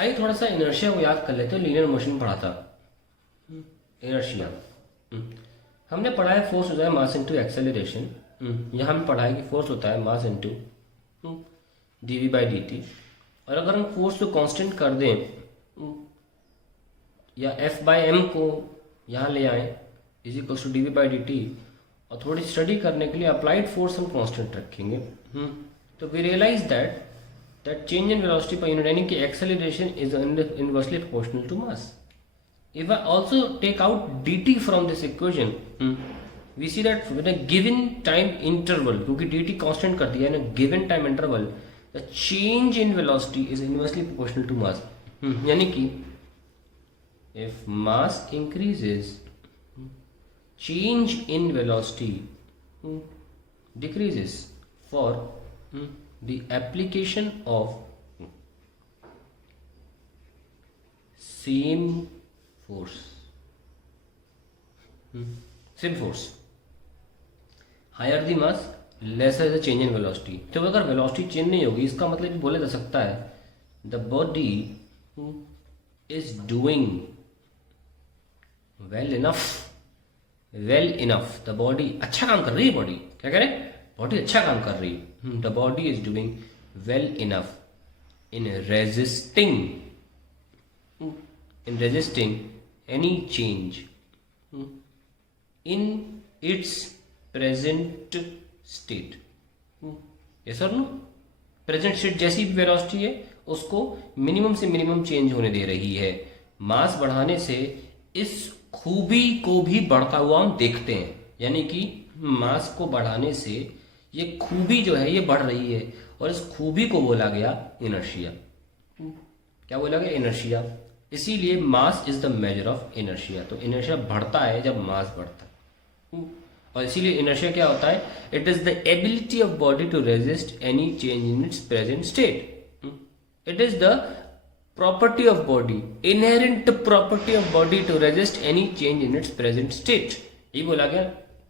आइए थोड़ा सा इनर्शिया को याद कर लेते हैं। लीनियर मोशन पढ़ा था इनर्शिया। हमने पढ़ा है फोर्स होता है मास इनटू एक्सेलरेशन। यहाँ हमने पढ़ा है कि फोर्स होता है mass into DV by D T. और अगर हम फोर्स को कांस्टेंट कर दें या एफ बाई एम को यहाँ ले आए is equals to D V by D T, और थोड़ी स्टडी करने के लिए अप्लाइड फोर्स हम कांस्टेंट रखेंगे। तो we realise that change in velocity पर यूनिट यानी कि acceleration is inversely proportional to mass. If I also take out dt from this equation, we see that with a given time interval, क्योंकि dt constant कर दिया है ना, given time interval, the change in velocity is inversely proportional to mass. यानी कि if mass increases, change in velocity decreases for the application of same force. Same force, higher the mass lesser the change in velocity. तो अगर velocity change नहीं होगी इसका मतलब बोला जा सकता है the body is doing well enough. The body अच्छा काम कर रही है। बॉडी क्या करे? बॉडी अच्छा काम कर रही है। The body is doing well enough in resisting any change in its present state. yes or no? Present state जैसी भी वेलोसिटी है उसको मिनिमम से मिनिमम चेंज होने दे रही है। मास बढ़ाने से इस खूबी को भी बढ़ता हुआ हम देखते हैं, यानी कि मास को बढ़ाने से ये खूबी जो है ये बढ़ रही है, और इस खूबी को बोला गया इनर्शिया। क्या बोला गया? इनर्शिया। इसीलिए mass is the measure of inertia. तो इनर्शिया बढ़ता है जब मास बढ़ता है, और इसीलिए इनर्शिया क्या होता है? It is the ability of body to resist any change in its present state. It is the property of body, inherent property of body to resist any change in its present state. ये बोला गया।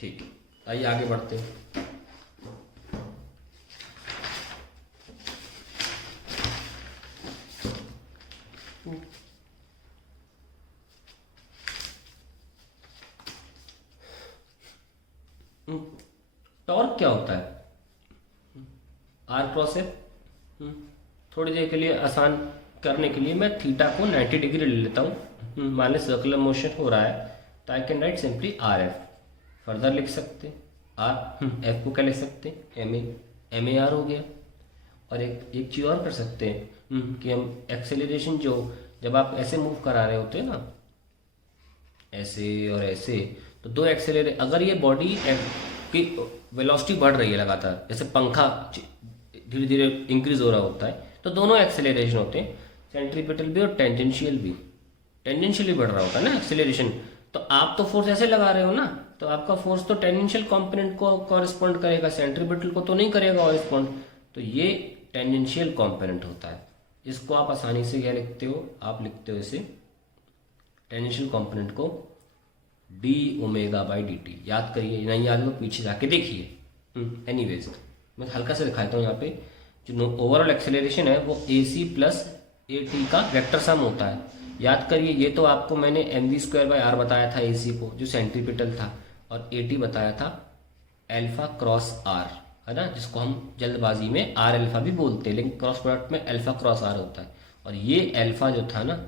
ठीक है, आइए आगे बढ़ते हैं। Torque क्या होता है? R cross F. थोड़ी देर के लिए आसान करने के लिए मैं थीटा को 90 डिग्री ले लेता हूँ। मान ली सर्कुलर मोशन हो रहा है तो I can write simply R F. Further लिख सकते आर एफ को क्या लिख सकते? एम ए आर हो गया। और एक चीज़ और कर सकते हैं कि हम एक्सेलरेशन जो जब आप ऐसे मूव करा रहे होते हैं ना, ऐसे और ऐसे, तो दो एक्सेलरेट अगर ये बॉडी की वेलोसिटी बढ़ रही है लगातार, जैसे पंखा धीरे धीरे इंक्रीज हो रहा होता है, तो दोनों एक्सेलरेशन होते हैं, सेंट्रीपिटल भी और टेंजेंशियल भी। टेंजेंशियल भी बढ़ रहा होता है ना एक्सेलरेशन। तो आप तो फोर्स ऐसे लगा रहे हो ना, तो आपका फोर्स तो टेंजेंशियल कंपोनेंट को कॉरेस्पॉन्ड करेगा, सेंट्रीपिटल को तो नहीं करेगा कॉरेस्पॉन्ड। तो ये टेंजेंशियल कंपोनेंट होता है। इसको आप आसानी से क्या लिखते हो? आप लिखते हो इसे टेंजेंशियल कंपोनेंट को D omega by D T. याद करिए, नहीं याद हो पीछे जाके देखिए। एनीवेज मैं हल्का से दिखाता हूँ। यहाँ पे जो ओवरऑल एक्सेलरेशन है वो A C plus A T का वेक्टर सम होता है। याद करिए, ये तो आपको मैंने M V square by R बताया था ए सी को, जो सेंट्रीपिटल था, और ए टी बताया था एल्फा क्रॉस आर, है ना, जिसको हम जल्दबाजी में आर एल्फा भी बोलते हैं, लेकिन क्रॉस प्रोडक्ट में एल्फा क्रॉस आर होता है। और ये एल्फा जो था ना,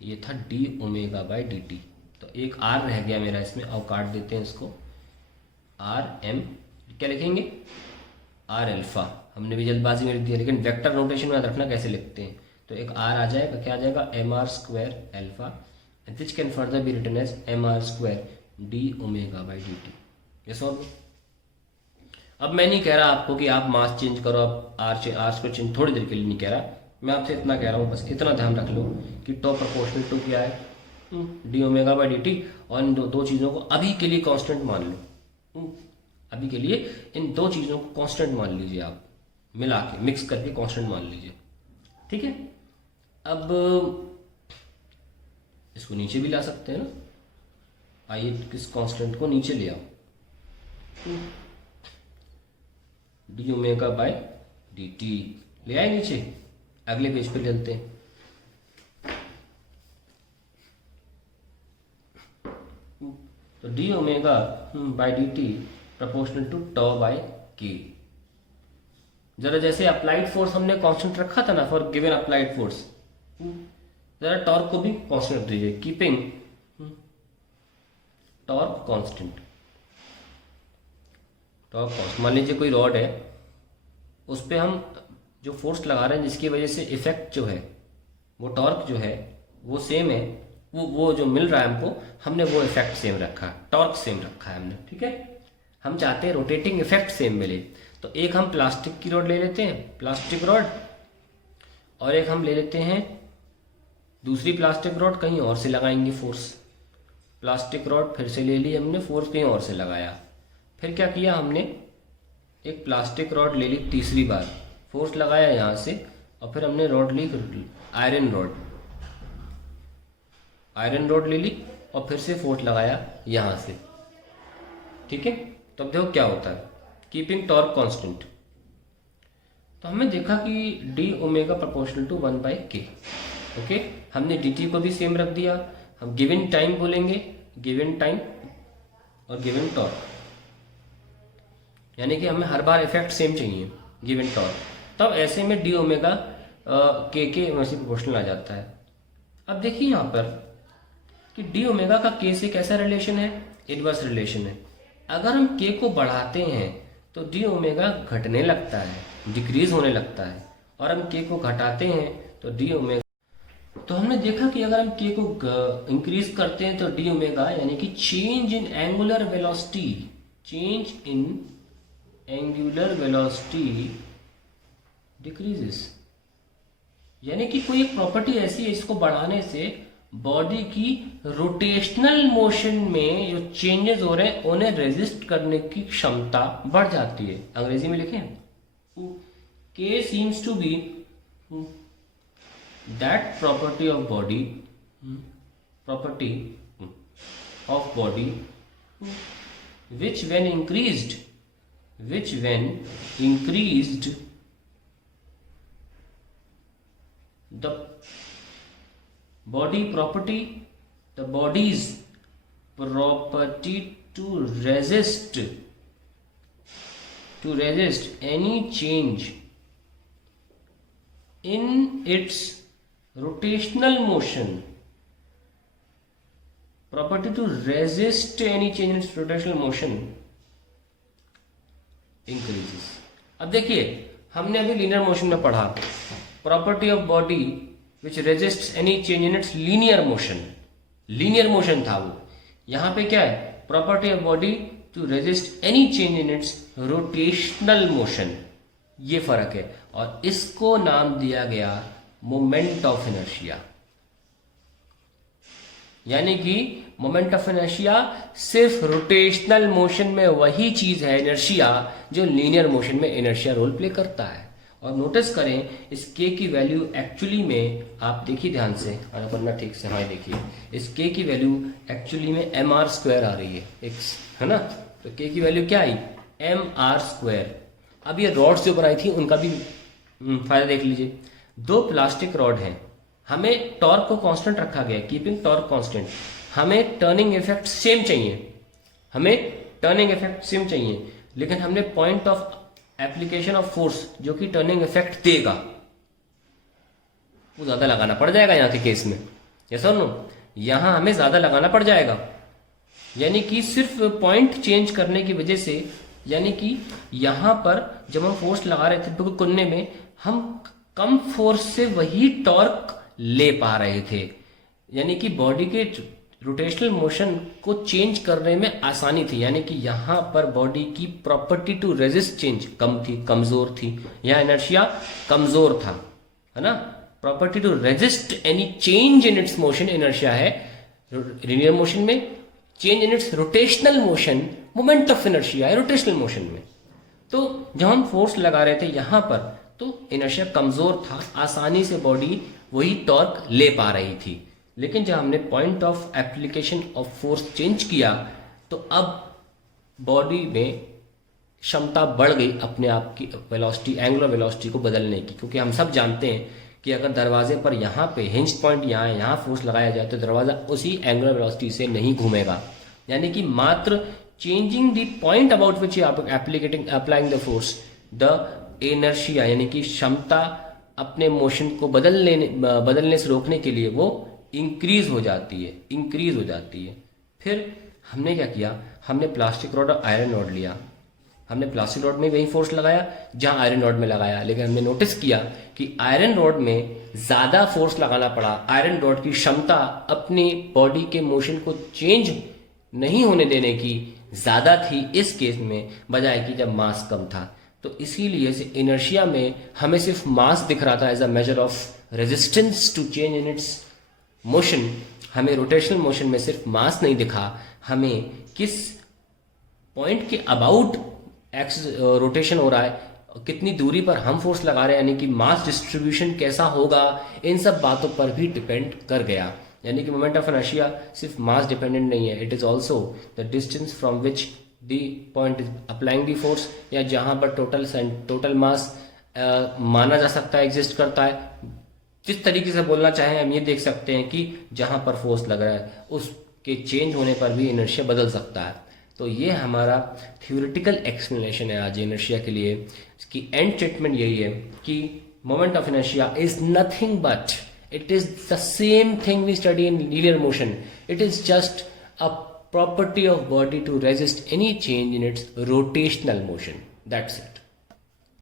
ये था D omega by D T. तो एक आर रह गया मेरा इसमें, और काट देते हैं इसको। आर एम क्या लिखेंगे? Are alpha. हमने भी जल्दबाजी में लिख दिया, लेकिन वेक्टर नोटेशन में याद रखना कैसे लिखते हैं। तो एक आर आ जाएगा, क्या आ जाएगा? M R square alpha, which can further be written as M R square D omega by D T. ये सॉल्व। अब मैं नहीं कह रहा आपको कि आप मास चेंज करो, आप आर स्क्वायर चेंज, थोड़ी देर के लिए नहीं कह रहा। मैं आपसे इतना कह रहा हूँ, बस इतना ध्यान रख लो कि टॉप प्रोपोर्शनल टू क्या है? D omega by D T. और इन दो चीज़ों को अभी के लिए कांस्टेंट मान लो। अभी के लिए इन दो चीज़ों को कांस्टेंट मान लीजिए, आप मिला के मिक्स करके कांस्टेंट मान लीजिए। ठीक है, अब इसको नीचे भी ला सकते हैं ना। आइए किस कांस्टेंट को नीचे ले आओ, D omega by D T ले आए नीचे। अगले पेज पे चलते हैं। तो D omega by D T proportional to tau by K. जरा जैसे अप्लाइड फोर्स हमने कांस्टेंट रखा था ना फॉर गिवन अप्लाइड फोर्स, जरा टॉर्क को भी कांस्टेंट रख दीजिए, keeping torque constant. Torque constant, मान लीजिए कोई रॉड है, उस पर हम जो फोर्स लगा रहे हैं जिसकी वजह से इफेक्ट जो है वो टॉर्क जो है वो सेम है, वो जो मिल रहा है हमको, हमने वो इफेक्ट सेम रखा, टॉर्क सेम रखा है हमने, ठीक है। हम चाहते हैं रोटेटिंग इफेक्ट सेम मिले, तो एक हम प्लास्टिक की रॉड ले लेते हैं, प्लास्टिक रॉड, और एक हम ले लेते हैं दूसरी प्लास्टिक रॉड, कहीं और से लगाएंगे फोर्स। प्लास्टिक रॉड फिर से ले ली हमने, फोर्स कहीं और से लगाया। फिर क्या किया हमने, एक प्लास्टिक रॉड ले ली तीसरी बार, फोर्स लगाया यहाँ से, और फिर हमने रॉड ली आयरन रॉड, आयरन रॉड ले ली और फिर से फोर्स लगाया यहाँ से, ठीक है। तो अब देखो क्या होता है, कीपिंग टॉर्क कांस्टेंट। तो हमने देखा कि D omega proportional to 1 by K, okay. हमने डी टी को भी सेम रख दिया, हम गिवन टाइम बोलेंगे, गिवन टाइम और गिवन टॉर्क, यानी कि हमें हर बार इफेक्ट सेम चाहिए, गिवन टॉर्क। तब ऐसे में डी ओमेगा के वैसे प्रोपोर्शनल आ जाता है। अब देखिए यहाँ पर कि डी ओमेगा का के से कैसा रिलेशन है, इनवर्स रिलेशन है। अगर हम के को बढ़ाते हैं तो डी ओमेगा घटने लगता है, डिक्रीज होने लगता है, और हम के को घटाते हैं तो डी ओमेगा, तो हमने देखा कि अगर हम के को इंक्रीज करते हैं तो डी ओमेगा यानी कि change in angular velocity, change in angular velocity decreases, यानी कि कोई एक प्रॉपर्टी ऐसी है इसको बढ़ाने से बॉडी की रोटेशनल मोशन में जो चेंजेस हो रहे हैं उन्हें रेजिस्ट करने की क्षमता बढ़ जाती है। अंग्रेजी में लिखें, K seems to be that property of body, property of body which when increased the body property, the body's property to resist any change in its rotational motion, property to resist any change in its rotational motion increases। अब देखिए हमने अभी linear motion में पढ़ा, property of body which resist any change in its linear motion, linear motion था वो। यहां पे क्या है, property of body to resist any change in its rotational motion, ये फर्क है। और इसको नाम दिया गया मोमेंट ऑफ इनर्शिया, यानी कि मोमेंट ऑफ इनर्शिया सिर्फ रोटेशनल मोशन में वही चीज है इनर्शिया जो लीनियर मोशन में इनर्शिया रोल प्ले करता है। और नोटिस करें इस के की वैल्यू एक्चुअली में, आप देखिए ध्यान से, वरना ठीक से, हाँ देखिए इस के की वैल्यू एक्चुअली में mr² आ रही है, x है ना। तो के की वैल्यू क्या आई, mr²। अब ये रॉड्स जो ऊपर आई थी उनका भी फायदा देख लीजिए। दो प्लास्टिक रॉड हैं, हमें टॉर्क को कांस्टेंट रखा गया, कीपिंग टॉर्क कांस्टेंट। हमें टर्निंग इफेक्ट सेम चाहिए, हमें टर्निंग इफेक्ट सेम चाहिए, लेकिन हमने point of application of force जो कि टर्निंग इफेक्ट देगा वो ज्यादा लगाना पड़ जाएगा यहाँ के केस में, यस और नो। यहां हमें ज्यादा लगाना पड़ जाएगा, यानी कि सिर्फ पॉइंट चेंज करने की वजह से, यानी कि यहां पर जब हम फोर्स लगा रहे थे बिल्कुल कोने में, हम कम फोर्स से वही टॉर्क ले पा रहे थे, यानी कि बॉडी के रोटेशनल मोशन को चेंज करने में आसानी थी। यानी कि यहां पर बॉडी की प्रॉपर्टी टू रेजिस्ट चेंज कम थी, कमजोर थी, यहां इनर्शिया कमजोर था, है ना। Property to resist any change in its motion inertia है लीनियर मोशन में, change in its rotational motion moment of inertia है रोटेशनल मोशन में। तो जब हम फोर्स लगा रहे थे यहां पर तो इनर्शिया कमजोर था, आसानी से बॉडी वही टॉर्क ले पा रही थी। लेकिन जब हमने point of application of force change किया तो अब बॉडी में क्षमता बढ़ गई अपने आप की वेलोसिटी, एंगुलर वेलोसिटी को बदलने की। क्योंकि हम सब जानते हैं कि अगर दरवाजे पर यहाँ पे हिंज पॉइंट यहाँ है, यहाँ फोर्स लगाया जाए तो दरवाजा उसी एंगुलर वेलोसिटी से नहीं घूमेगा, यानी कि मात्र changing the point about which you applying the force, the inertia यानी कि क्षमता अपने मोशन को बदलने से रोकने के लिए वो इंक्रीज हो जाती है। फिर हमने क्या किया, हमने प्लास्टिक रॉड और आयरन रॉड लिया। हमने प्लास्टिक रॉड में वही फोर्स लगाया जहां आयरन रॉड में लगाया, लेकिन हमने नोटिस किया कि आयरन रॉड में ज्यादा फोर्स लगाना पड़ा। आयरन रॉड की क्षमता अपनी बॉडी के मोशन को चेंज नहीं होने देने की ज्यादा थी इस केस में, बजाय कि जब मास कम था। तो इसीलिए से इनर्शिया में हमें सिर्फ मास दिख रहा था as a measure of resistance to change in its motion. हमें रोटेशनल मोशन में सिर्फ मास नहीं दिखा, हमें किस पॉइंट के अबाउट रोटेशन हो रहा है, कितनी दूरी पर हम फोर्स लगा रहे हैं, यानी कि मास डिस्ट्रीब्यूशन कैसा होगा, इन सब बातों पर भी डिपेंड कर गया। यानी कि मोमेंट ऑफ इनर्शिया सिर्फ मास डिपेंडेंट नहीं है, it is also the distance from which the point is applying the force, या जहां पर टोटल मास माना जा सकता है एग्जिस्ट करता है। जिस तरीके से बोलना चाहें हम ये देख सकते हैं कि जहां पर फोर्स लग रहा है उसके चेंज होने पर भी इनर्शिया बदल सकता है। तो ये हमारा थ्योरेटिकल एक्सप्लेनेशन है आज इनर्शिया के लिए। इसकी एंड स्टेटमेंट यही है कि moment of inertia is nothing but it is the same thing we study in linear motion. It is just a property of body to resist any change in its rotational motion. That's it.